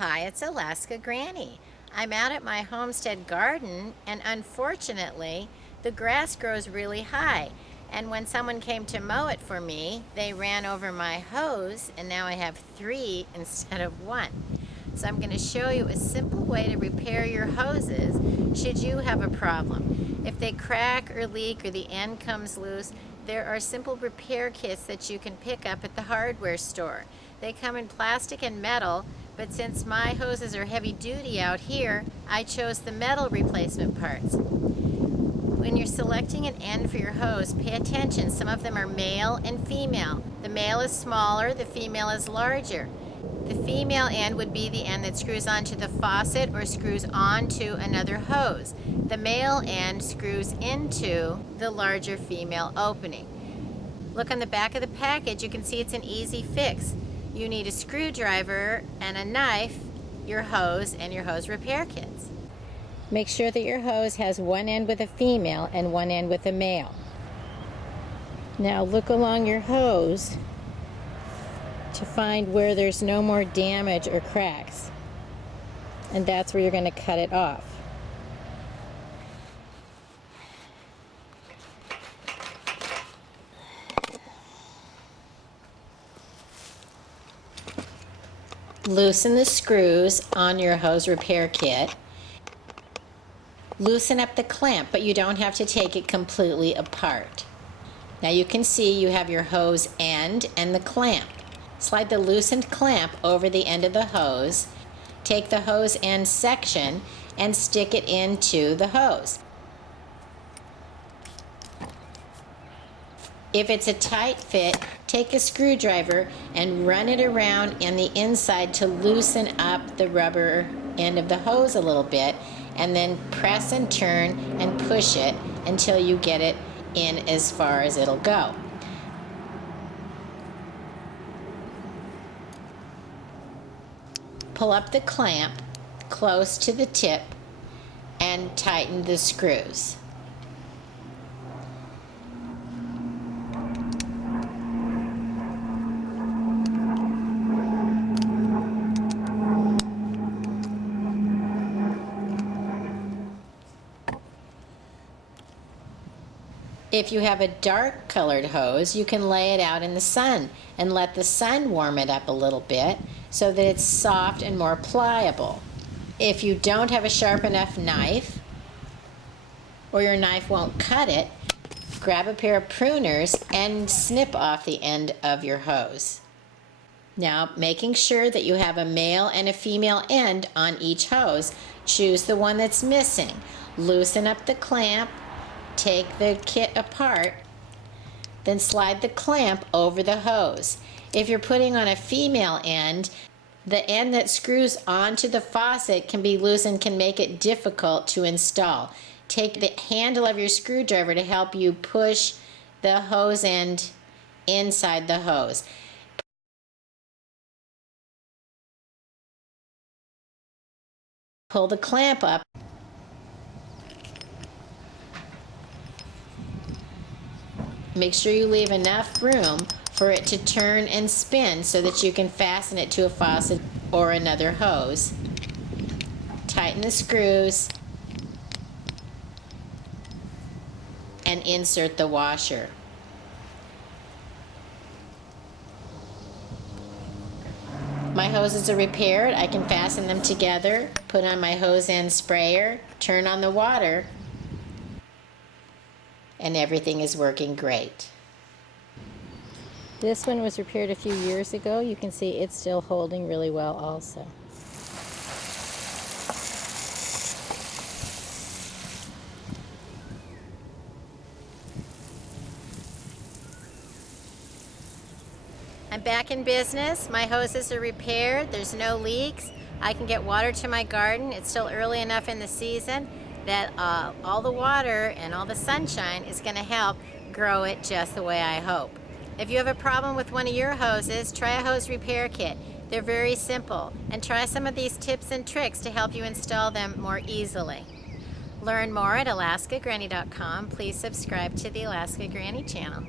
Hi, it's Alaska Granny. I'm out at my homestead garden, and unfortunately, the grass grows really high. And when someone came to mow it for me, they ran over my hose, and now I have 3 instead of 1. So I'm going to show you a simple way to repair your hoses should you have a problem. If they crack or leak or the end comes loose, there are simple repair kits that you can pick up at the hardware store. They come in plastic and metal, but since my hoses are heavy duty out here, I chose the metal replacement parts. When you're selecting an end for your hose, pay attention. Some of them are male and female. The male is smaller, the female is larger. The female end would be the end that screws onto the faucet or screws onto another hose. The male end screws into the larger female opening. Look on the back of the package, you can see it's an easy fix. You need a screwdriver and a knife, your hose, and your hose repair kits. Make sure that your hose has one end with a female and one end with a male. Now look along your hose to find where there's no more damage or cracks. And that's where you're going to cut it off. Loosen the screws on your hose repair kit. Loosen up the clamp, but you don't have to take it completely apart. Now you can see you have your hose end and the clamp. Slide the loosened clamp over the end of the hose. Take the hose end section and stick it into the hose. If it's a tight fit, take a screwdriver and run it around in the inside to loosen up the rubber end of the hose a little bit, and then press and turn and push it until you get it in as far as it'll go. Pull up the clamp close to the tip and tighten the screws. If you have a dark colored hose, you can lay it out in the sun and let the sun warm it up a little bit so that it's soft and more pliable. If you don't have a sharp enough knife, or your knife won't cut it, grab a pair of pruners and snip off the end of your hose. Now, making sure that you have a male and a female end on each hose, choose the one that's missing. Loosen up the clamp, take the kit apart, then slide the clamp over the hose. If you're putting on a female end, the end that screws onto the faucet can be loose and can make it difficult to install. Take the handle of your screwdriver to help you push the hose end inside the hose. Pull the clamp up. Make sure you leave enough room for it to turn and spin so that you can fasten it to a faucet or another hose. Tighten the screws and insert the washer. My hoses are repaired. I can fasten them together, put on my hose end sprayer, turn on the water, and everything is working great. This one was repaired a few years ago. You can see it's still holding really well also. I'm back in business. My hoses are repaired. There's no leaks. I can get water to my garden. It's still early enough in the season that all the water and all the sunshine is going to help grow it just the way I hope. If you have a problem with one of your hoses, try a hose repair kit. They're very simple, and try some of these tips and tricks to help you install them more easily. Learn more at alaskagranny.com. Please subscribe to the Alaska Granny channel.